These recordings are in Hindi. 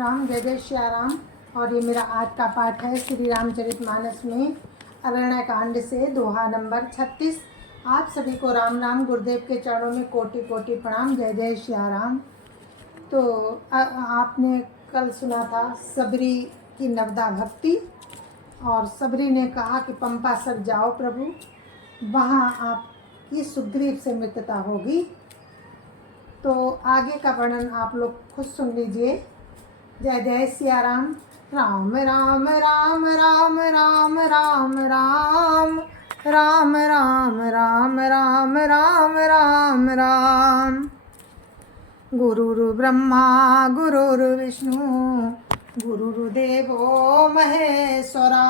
राम, जय जय श्री राम। और ये मेरा आज का पाठ है श्री रामचरितमानस में अरण्य कांड से दोहा नंबर 36। आप सभी को राम राम। गुरुदेव के चरणों में कोटि कोटि प्रणाम। जय जय श्री राम। तो आपने कल सुना था सबरी की नवदा भक्ति, और सबरी ने कहा कि पंपा सर जाओ प्रभु, वहाँ आपकी सुग्रीव से मित्रता होगी। तो आगे का वर्णन आप लोग खुद सुन लीजिए। जय जय सिया राम। राम राम राम राम राम राम राम राम राम राम राम राम राम राम। गुरुर् ब्रह्मा गुरुर् विष्णु गुरुर्देवो महेश्वरा,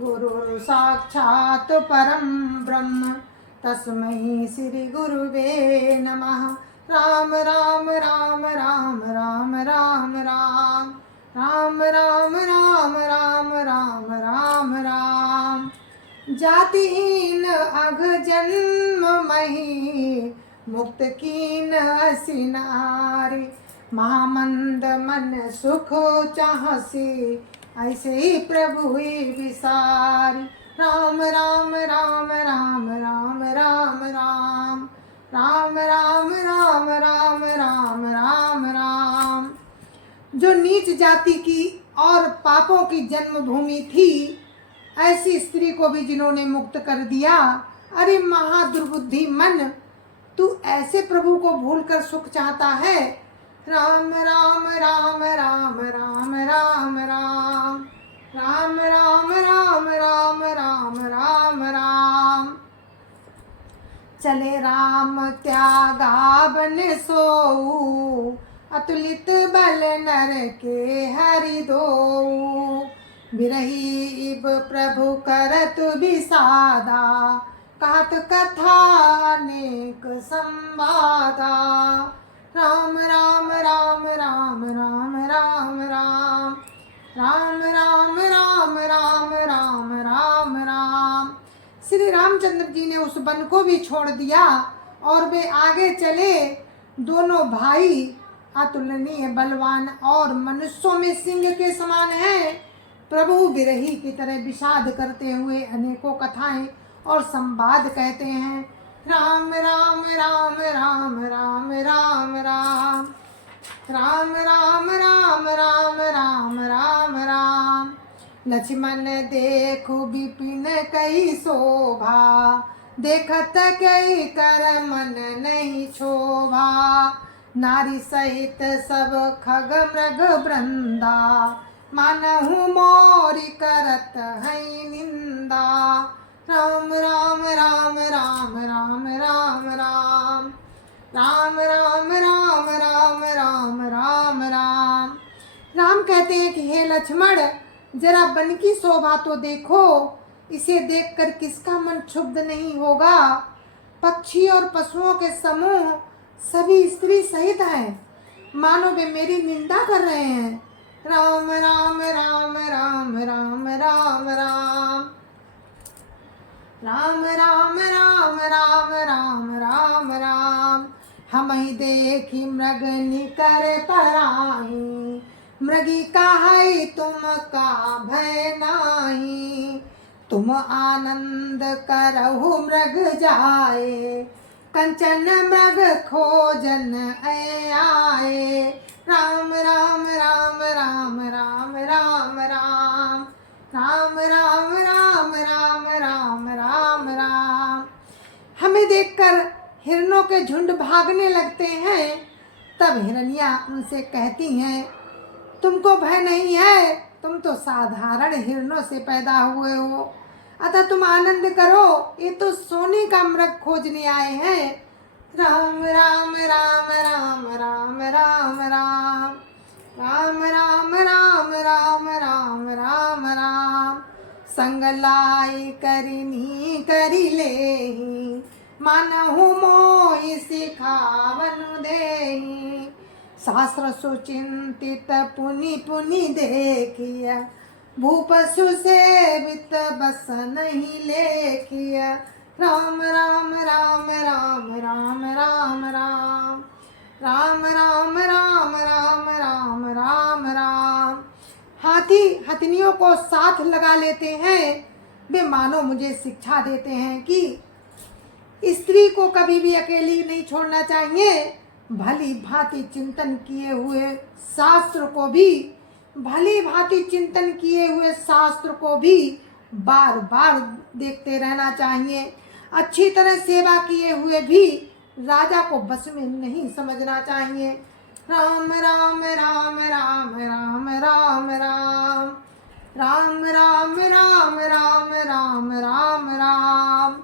गुरुर् साक्षात् परम ब्रह्म तस्मै श्री गुरुवे नमः। राम राम राम राम राम राम राम राम राम राम राम राम राम राम। जातिहीन अघ जन्म मही, मुक्त कीन सिनारी। महामंद मन सुख चाहसी, ऐसे ही प्रभु ही विसारी। राम राम राम राम राम राम राम राम राम राम राम राम राम राम। जो नीच जाति की और पापों की जन्मभूमि थी, ऐसी स्त्री को भी जिन्होंने मुक्त कर दिया। अरे महादुर्बुद्धि मन, तू ऐसे प्रभु को भूलकर सुख चाहता है। राम राम राम राम राम राम राम राम राम राम राम राम राम राम। चले राम त्यागा बन सोऊ, अतुलित बल नर के हरि दोऊ। बिरही इब प्रभु करत विषादा, कहत कथा अनेक संवादा। राम राम राम राम राम राम राम राम राम राम राम राम राम राम। श्री रामचंद्र जी ने उस वन को भी छोड़ दिया और वे आगे चले। दोनों भाई अतुलनीय बलवान और मनुष्यों में सिंह के समान हैं। प्रभु बिरही की तरह विषाद करते हुए अनेकों कथाएं और संवाद कहते हैं। राम राम राम राम राम राम राम राम राम राम राम राम राम राम। लक्ष्मण देखु विपिन कई शोभा, देखत कई कर मन नहीं क्षोभा। नारी सहित सब खग मृग वृंदा, मानहु मोरी करत है निंदा। राम राम राम राम राम राम राम राम राम राम राम राम राम राम। राम कहते हैं कि हे लक्ष्मण, जरा वन की शोभा तो देखो। इसे देखकर किसका मन क्षुब्ध नहीं होगा। पक्षी और पशुओं के समूह सभी स्त्री सहित हैं, मानो वे मेरी निंदा कर रहे हैं। राम राम राम राम राम राम राम राम राम राम राम राम राम राम। हम ही देखी मृग निकर पराही, मृगी काहै तुम का भय नाही। तुम आनंद करहु मृग जाए, कंचन मृग खोजन आए। राम राम राम राम राम राम राम राम राम राम राम राम राम राम। हमें देखकर हिरणों के झुंड भागने लगते हैं। तब हिरनिया उनसे कहती हैं, तुमको भय नहीं है, तुम तो साधारण हिरणों से पैदा हुए हो, अतः तुम आनंद करो। ये तो सोने का मृग खोजने आए हैं। राम राम राम राम राम राम राम राम राम राम राम राम राम राम। संग लाई करिनी करि लेहि, मानहु मोहि सिखावनु देहि। शास्त्र सुचिंतित पुनि पुनि देखिय, भूप सुसेवित बस नहीं लेखिय। राम राम राम राम राम राम राम राम राम राम राम राम राम राम। हथनियों को साथ लगा लेते हैं, वे मानो मुझे शिक्षा देते हैं कि स्त्री को कभी भी अकेली नहीं छोड़ना चाहिए। भली भांति चिंतन किए हुए शास्त्र को भी बार बार देखते रहना चाहिए। अच्छी तरह सेवा किए हुए भी राजा को बस में नहीं समझना चाहिए। राम राम राम राम राम राम राम राम राम राम राम राम राम राम।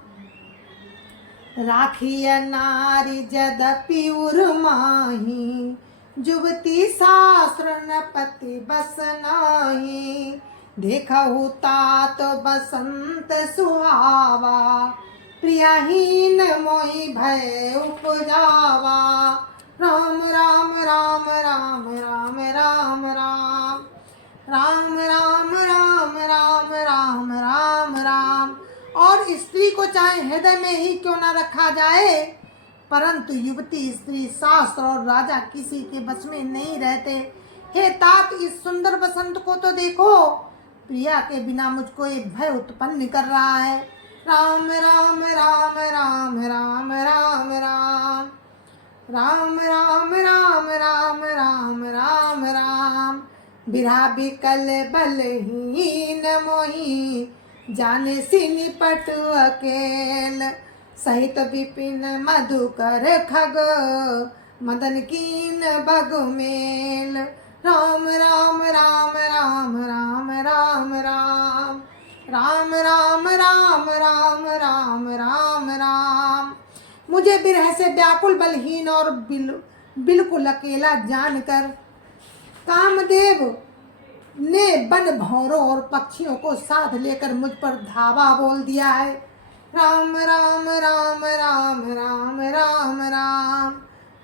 राखिय नारी जदपि उर्माही, जुबती शास्त्र न पति बस नाही। देखहु तात बसंत सुहावा, प्रियहीन मोहि भय उपजावा। राम राम राम राम राम राम राम राम राम राम राम राम राम राम। और स्त्री को चाहे हृदय में ही क्यों न रखा जाए, परंतु युवती, स्त्री, शास्त्र और राजा किसी के बस में नहीं रहते। हे तात, इस सुंदर बसंत को तो देखो, प्रिया के बिना मुझको एक भय उत्पन्न कर रहा है। राम राम राम राम राम राम राम राम राम राम राम राम राम राम। बिरहा बिकल बलहीन मोही, जाने सी निपट अकेल। सहित विपिन मधुकर खग, मदन कीन बग मेल। राम राम राम राम राम राम राम राम राम राम राम राम राम राम। मुझे विरह से व्याकुल, बलहीन और बिल्कुल अकेला जानकर कामदेव ने वन भौरों और पक्षियों को साथ लेकर मुझ पर धावा बोल दिया है। राम राम राम राम राम राम राम राम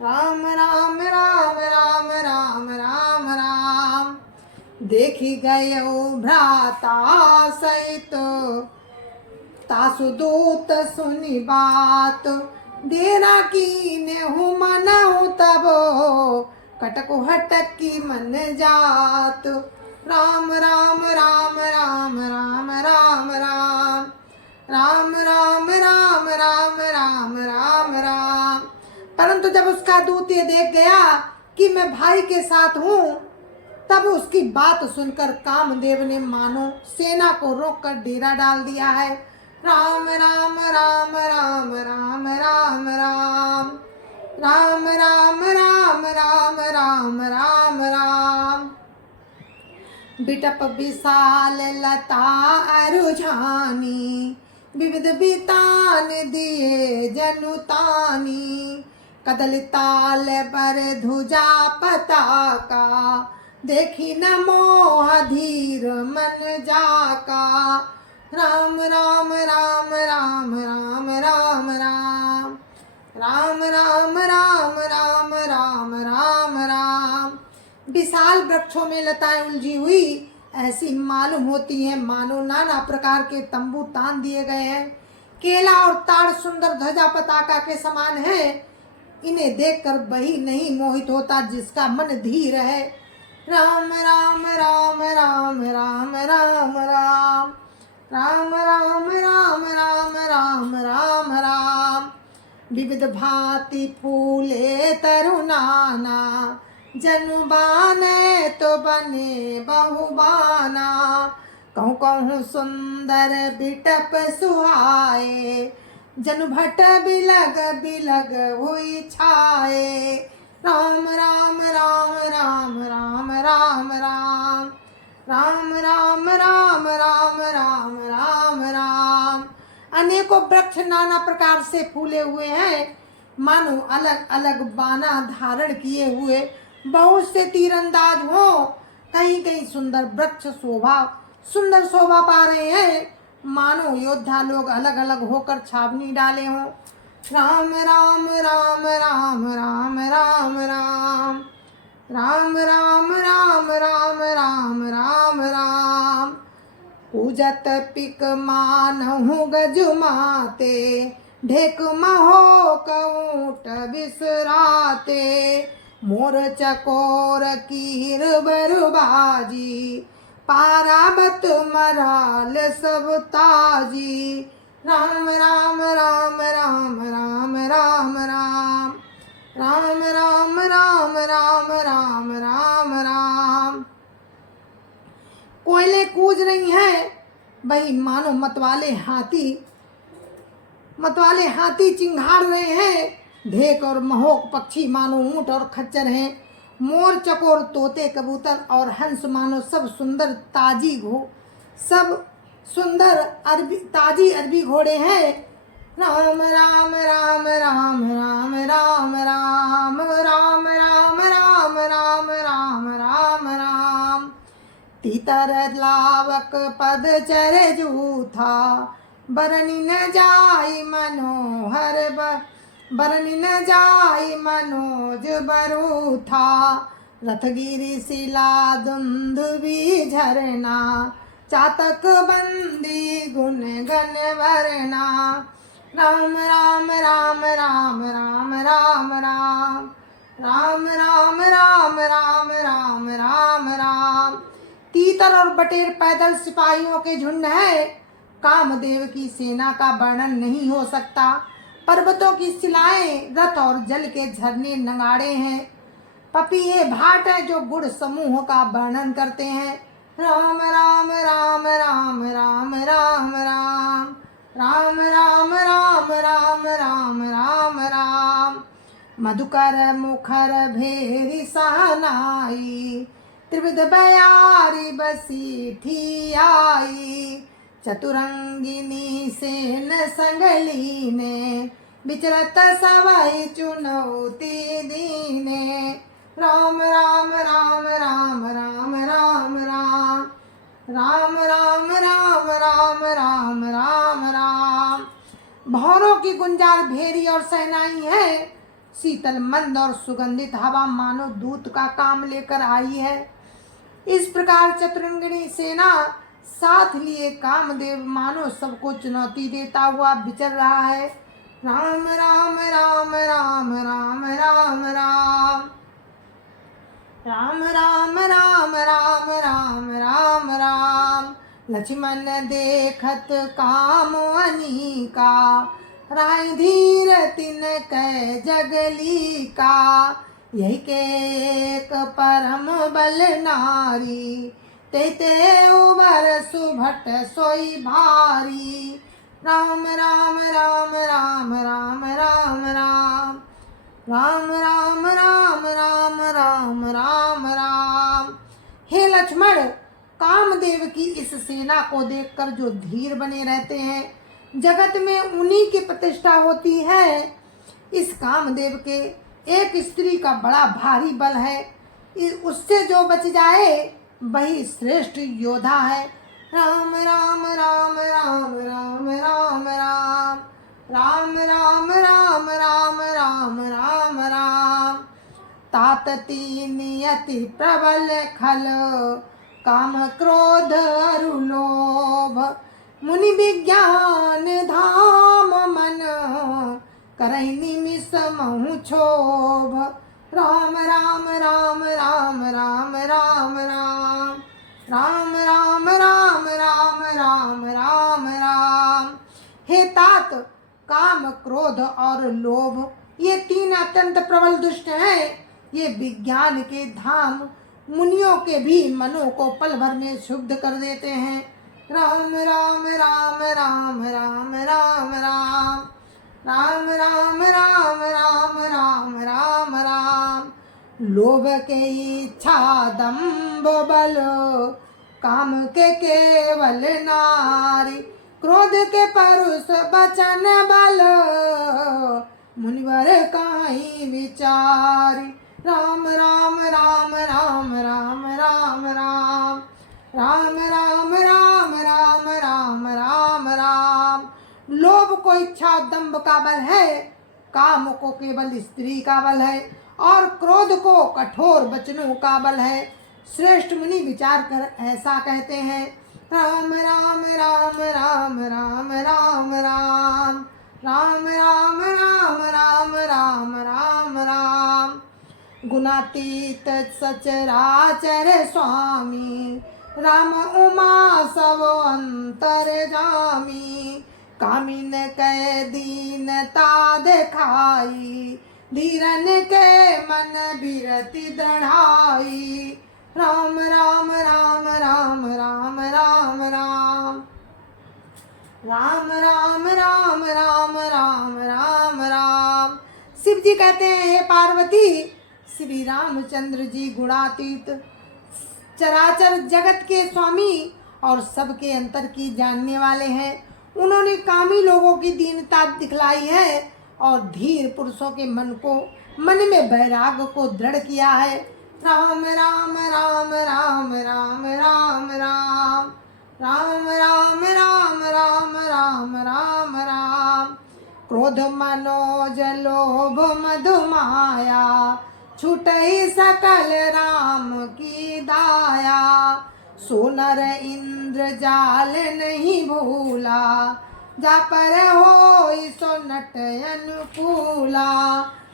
राम राम राम राम राम राम। देखी गयो भ्राता सहित, तासु दूत सुनी बात। डेरा कीने हूँ मनहु तबो, कटकु हटक की मन जात। राम राम राम राम राम राम राम राम राम राम राम राम राम राम। परंतु जब उसका दूत ये देख गया कि मैं भाई के साथ हूँ, तब उसकी बात सुनकर कामदेव ने मानो सेना को रोककर डेरा डाल दिया है। राम राम राम राम राम राम राम राम राम राम राम राम राम राम। बिटप विशाल लता अरुझानी, विविध बितान दिए जनुतानी। कदल ताल पर ध्वजा पताका, देखी न मोह धीर मन जाका। राम राम राम राम राम राम राम राम राम राम राम राम राम राम। विशाल वृक्षों में लताएं उलझी हुई ऐसी मालूम होती हैं, मानो नाना प्रकार के तंबू तान दिए गए हैं। केला और ताड़ सुंदर ध्वजा पताका के समान है। इन्हें देखकर वही नहीं मोहित होता जिसका मन धीर है। राम राम राम राम राम राम राम राम राम राम राम राम राम राम। विविध भांति फूले तरुनाना, जनु बाने तो बने बहुबाना। कहूँ कहूँ सुंदर बिटप सुहाए, जनु भट बिलग बिलग हुई छाए। राम राम राम राम राम राम राम राम राम राम राम राम राम राम। अनेकों वृक्ष नाना प्रकार से फूले हुए हैं, मानो अलग अलग बाना धारण किए हुए बहुत से तीरंदाज हो। कहीं कहीं सुंदर वृक्ष सुंदर शोभा पा रहे हैं, मानो योद्धा लोग अलग अलग होकर छावनी डाले हों। राम राम राम राम राम राम राम राम राम राम राम राम राम राम। पूजत पिक मानहु गजुमाते, ढेक महो कऊट बिसराते। मोर चकोर कीर बरबाजी, पाराबत मराल सब ताजी। राम राम राम राम राम राम राम राम राम राम राम राम राम राम। कोयले कूज रही हैं, वही मानो मतवाले हाथी चिंघाड़ रहे हैं। ढेक और महोक पक्षी मानो ऊंट और खच्चर हैं। मोर चकोर तोते कबूतर और हंस मानो सब सुंदर ताजी अरबी घोड़े हैं। राम राम राम राम राम राम राम राम राम राम राम राम राम राम। तीतर लावक पद चर जूथा, बरनी न जाई मनोज बरूथा। रथगिरी शिला दुंदुभी झरना, चातक बंदी गुण गण वरना। राम राम राम राम राम राम राम राम राम राम राम राम राम राम। तीतर और बटेर पैदल सिपाहियों के झुंड है। कामदेव की सेना का वर्णन नहीं हो सकता। पर्वतों की शिलाएं, रथ और जल के झरने नगाड़े हैं। पपीहे भाट है जो गुड़ समूह का वर्णन करते हैं। राम राम राम राम राम राम राम राम राम राम राम राम राम राम। मधुकर मुखर भेरी सहनाई, त्रिविध बयारी बसी आई। चतुरंगिनी सेन संगली ने, विचरत सवाई चुनौती दीने। राम राम राम राम राम राम राम राम राम राम राम राम राम राम। भौरों की गुंजार भेरी और सहनाई है। शीतल मंद और सुगंधित हवा मानो दूत का काम लेकर आई है। इस प्रकार चतुरंगिनी सेना साथ लिए कामदेव मानो सबको चुनौती देता हुआ विचर रहा है। राम राम राम राम राम राम राम राम राम राम राम राम राम राम। लक्ष्मण देखत काम अनीका, राय धीर तिन कै जगली का। यही के एक परम बल नारी, ते उबर सुभट सोई भारी। राम राम राम राम राम राम राम राम राम राम राम राम राम राम। हे लक्ष्मण, कामदेव की इस सेना को देखकर जो धीर बने रहते हैं, जगत में उन्हीं की प्रतिष्ठा होती है। इस कामदेव के एक स्त्री का बड़ा भारी बल है। उससे जो बच जाए वही श्रेष्ठ योद्धा है। राम राम राम राम राम राम राम राम राम राम राम राम राम राम। तातती नियति प्रबल खल, काम क्रोध अरु लोभ। मुनि विज्ञान धाम मन, करहि निमिष महु क्षोभ। राम राम राम राम राम राम राम राम राम राम राम राम राम राम। हे तात, काम क्रोध और लोभ ये तीन अत्यंत प्रबल दुष्ट हैं। ये विज्ञान के धाम मुनियों के भी मनों को पल भर में शुद्ध कर देते हैं। राम राम राम राम राम राम राम राम राम राम राम राम राम राम। लोभ के इच्छा दंभ बल, काम के केवल नारी। क्रोध के परुष बचन बल, मुनिवर काई विचारी। राम राम राम राम राम राम राम राम राम राम राम राम राम राम। लोभ को इच्छा दंभ का बल है, काम को केवल स्त्री का बल है, और क्रोध को कठोर वचनों का बल है। श्रेष्ठ मुनि विचार कर ऐसा कहते हैं। राम राम राम राम राम राम राम राम राम राम राम राम राम राम। गुणातीत सचराचर स्वामी, राम उमा सब अंतर जामी, कामिन कै दीनता दिखाई, धीरन के मन बिरति दढ़ाई। राम राम राम राम राम राम राम राम राम राम राम राम राम राम। शिव जी कहते हैं, हे पार्वती, श्री रामचंद्र जी गुणातीत, चराचर जगत के स्वामी और सबके अंतर की जानने वाले हैं। उन्होंने कामी लोगों की दीनता दिखलाई है और धीर पुरुषों के मन में वैराग्य को दृढ़ किया है। राम राम राम राम राम राम राम राम राम राम राम राम राम राम। क्रोध मनोज लोभ मधु माया, छूटहि सकल राम की दाया। सोनर इंद्र जाल नहीं भूला, जा पर होई सो नट अनुकूला।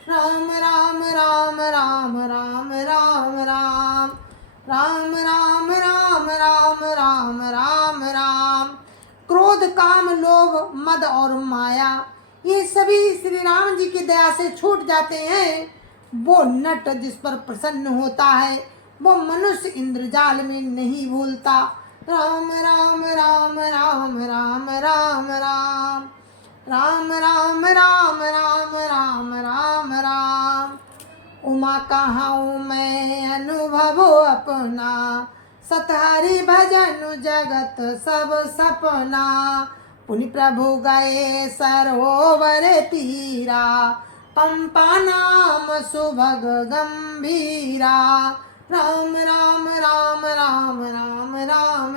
राम राम राम राम राम राम राम राम राम राम राम राम राम राम। क्रोध काम लोभ मद और माया, ये सभी श्री राम जी की दया से छूट जाते हैं। वो नट जिस पर प्रसन्न होता है, वो मनुष्य इंद्रजाल में नहीं भूलता। राम राम राम राम राम राम राम राम राम राम राम राम राम राम। उमा कहाऊँ मैं अनुभव अपना, सतहरि भजन जगत सब सपना। पुनि प्रभु गए सरोवर तीरा, पंपा नाम सुभग गंभीरा। राम राम राम राम राम राम राम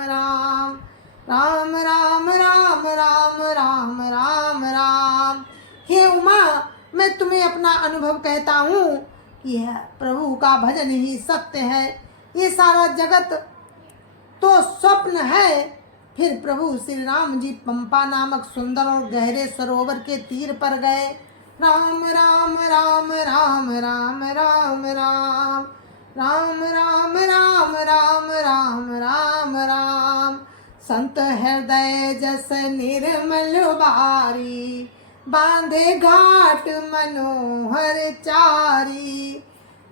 राम राम राम राम राम राम राम। हे उमा, मैं तुम्हें अपना अनुभव कहता हूँ कि प्रभु का भजन ही सत्य है। ये सारा जगत तो स्वप्न है। फिर प्रभु श्री राम जी पंपा नामक सुंदर और गहरे सरोवर के तीर पर गए। राम राम राम राम राम राम राम राम राम राम राम राम राम राम। संत हृदय जस निर्मल बारी, बांधे घाट मनोहर चारी।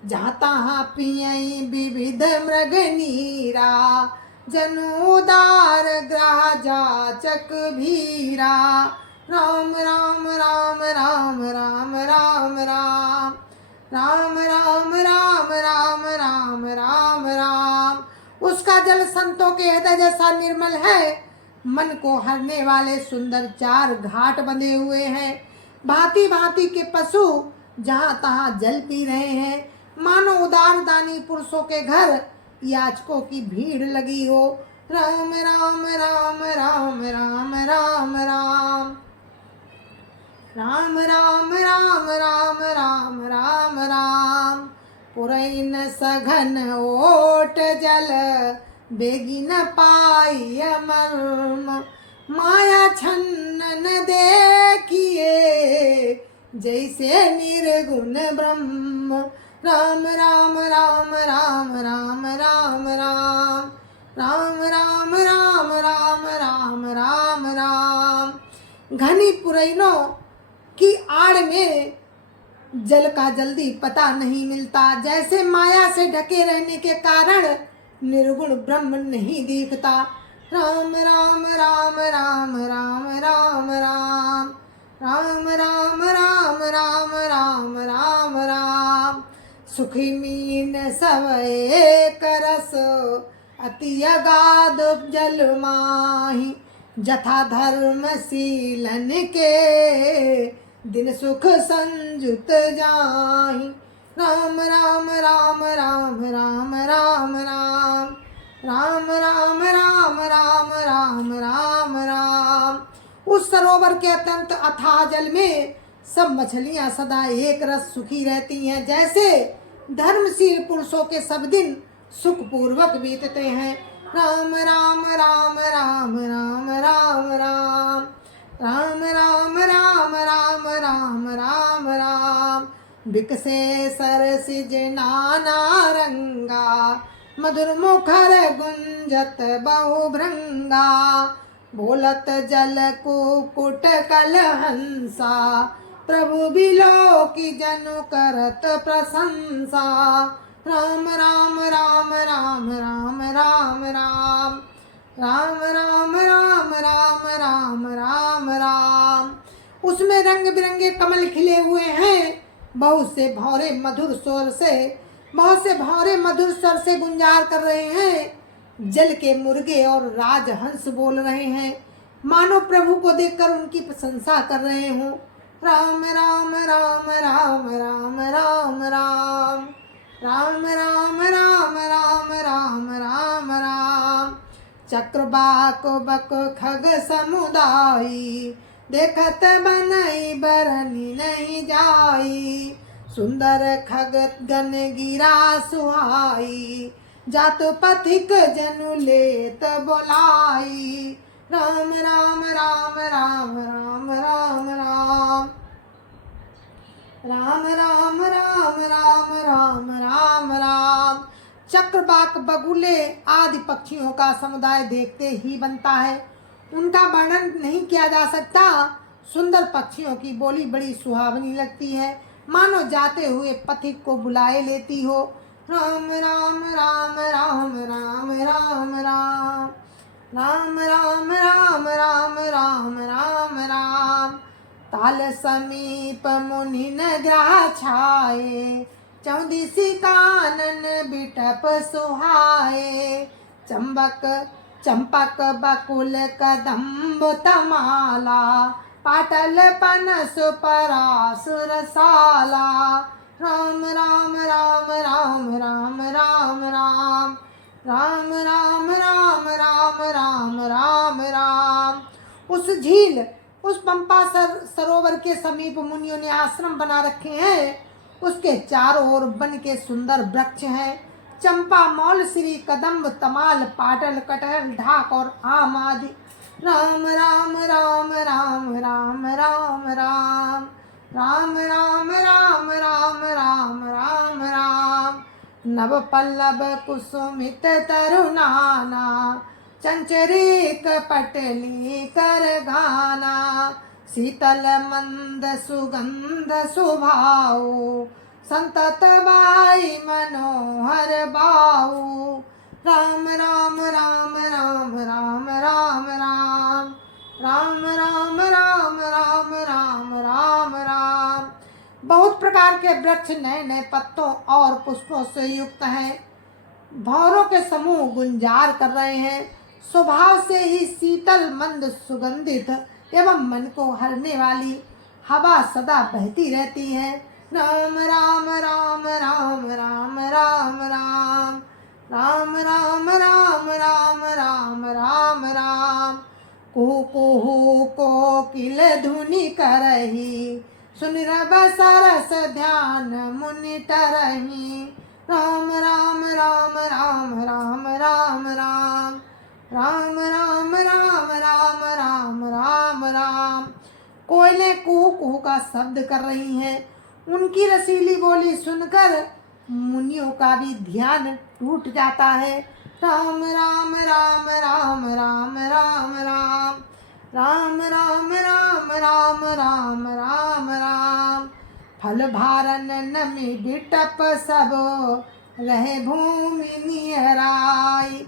जहाँ तहाँ पियई विविध मृग नीरा, जनु उदार ग्रह जाचक भीरा। राम राम राम राम राम राम राम राम राम राम राम राम राम राम। उसका जल संतों के हृदय जैसा निर्मल है। मन को हरने वाले सुंदर 4 घाट बंधे हुए हैं। भांति भांति के पशु जहाँ तहाँ जल पी रहे हैं। मानो उदार दानी पुरुषों के घर याचकों की भीड़ लगी हो। राम राम राम राम राम राम राम राम राम राम राम राम राम राम। पुरैन सघन ओट जल, बेगी न पाई मर्म। माया छन्न न देखिए, जैसे निर्गुण ब्रह्म। राम राम राम राम राम राम राम राम राम राम राम राम राम राम। घनी पुरैनों की आड़ में जल का जल्दी पता नहीं मिलता। जैसे माया से ढके रहने के कारण निर्गुण ब्रह्म नहीं दिखता। राम राम राम राम राम राम राम राम राम राम राम राम राम राम। सुखी मीन सब एक रस, अति अगाध जल माही। जथा धर्म शीलन के, दिन सुख संजुत जाहि। राम राम राम राम राम राम राम राम राम राम राम राम राम राम। उस सरोवर के अत्यंत अथाह जल में सब मछलियां सदा एक रस सुखी रहती हैं। जैसे धर्मशील पुरुषों के सब दिन सुख पूर्वक बीतते हैं। राम राम राम राम राम राम राम राम राम राम राम राम राम राम। बिकसे सरसिज नाना रंगा, मधुर मुखर गुंजत बहु भृंगा, बोलत जल कुकुट कल हंसा, प्रभु बिलो की जनु करत प्रशंसा। राम राम राम राम राम राम राम राम राम राम राम राम राम राम। उसमें रंग बिरंगे कमल खिले हुए हैं, बहुत से भौरे मधुर स्वर से गुंजार कर रहे हैं। जल के मुर्गे और राजहंस बोल रहे हैं, मानो प्रभु को देखकर उनकी प्रशंसा कर रहे हो। राम राम राम राम राम राम राम राम राम राम राम राम राम राम। चक्रबाक बक खग समुदायी, देखत बनई बरनी नहीं जाई। सुंदर खग गन गिरा सुहाई, जात पथिक जनु लेत बोलाई। राम राम राम राम राम राम राम राम राम राम राम राम राम राम। चक्रवाक बगुले आदि पक्षियों का समुदाय देखते ही बनता है, उनका वर्णन नहीं किया जा सकता। सुंदर पक्षियों की बोली बड़ी सुहावनी लगती है, मानो जाते हुए पथिक को बुलाए लेती हो। राम राम राम राम राम राम राम राम राम राम राम राम राम राम। ताल समीप मुनि न ग्रह छाए, चौदिसी कानन बिटप सुहाए। चंपक बकुल कदम्ब तमाला, पाटल पनस परासुर साला। राम राम राम राम राम राम राम राम राम राम राम राम राम राम। उस झील, उस पंपा सरोवर के समीप मुनियों ने आश्रम बना रखे हैं। उसके चारों ओर वन के सुंदर वृक्ष हैं, चंपा, मौल, श्री, कदम्ब, तमाल, पाटल, कटहल, ढाक और आम आदि। राम राम राम राम राम राम राम राम राम राम राम राम राम राम। नव पल्लव कुसुमित तरुणाना, चंचरीक पटली कर गाना। शीतल मंद सुगंध सुभाऊ, संतत बाई मनोहर बाऊ। राम राम राम राम राम राम राम राम राम राम राम राम राम राम। बहुत प्रकार के वृक्ष नए नए पत्तों और पुष्पों से युक्त हैं। भौरों के समूह गुंजार कर रहे हैं। स्वभाव से ही शीतल मंद सुगंधित एवं मन को हरने वाली हवा सदा बहती रहती है। राम राम राम राम राम राम राम राम राम राम राम राम राम राम। कुहू कुहू कोकिल धुनि करही, सुन रब सरस ध्यान मुनि तरही। राम राम राम राम राम राम राम राम राम राम राम राम राम राम। कोयलें कुहू कुहू का शब्द कर रही हैं। उनकी रसीली बोली सुनकर मुनियों का भी ध्यान टूट जाता है। राम राम राम राम राम राम राम राम राम राम राम राम राम राम। फल भारन नमि बिटप सब, रहे भूमि निहराई।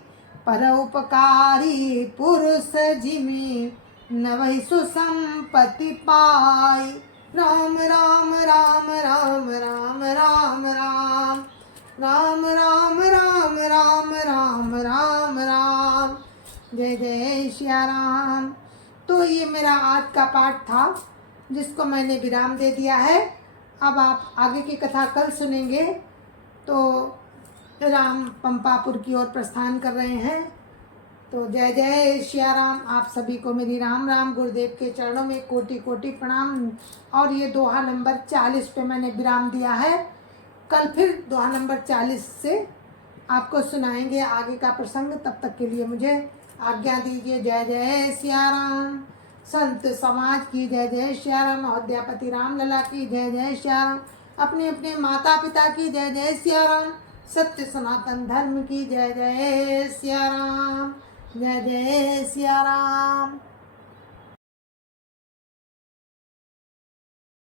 परोपकारी पुरुष जिमि, नवहि सुसंपत्ति पाई। राम राम राम राम राम राम राम राम राम राम राम राम राम राम। जय जय श्या राम। तो ये मेरा आज का पाठ था, जिसको मैंने विराम दे दिया है। अब आप आगे की कथा कल सुनेंगे। तो राम पंपापुर की ओर प्रस्थान कर रहे हैं। तो जय जय श्या राम। आप सभी को मेरी राम राम। गुरुदेव के चरणों में कोटि कोटि प्रणाम। और ये दोहा नंबर 40 पे मैंने विराम दिया है। कल फिर दोहा नंबर 40 से आपको सुनाएंगे आगे का प्रसंग। तब तक के लिए मुझे आज्ञा दीजिए। जय जय श्या राम। संत समाज की जय जय श्या राम। अयोध्यापति राम लला की जय जय श्या राम। अपने अपने माता पिता की जय जय श्या राम। सत्य सनातन धर्म की जय जय सिया राम, जय जय सिया राम।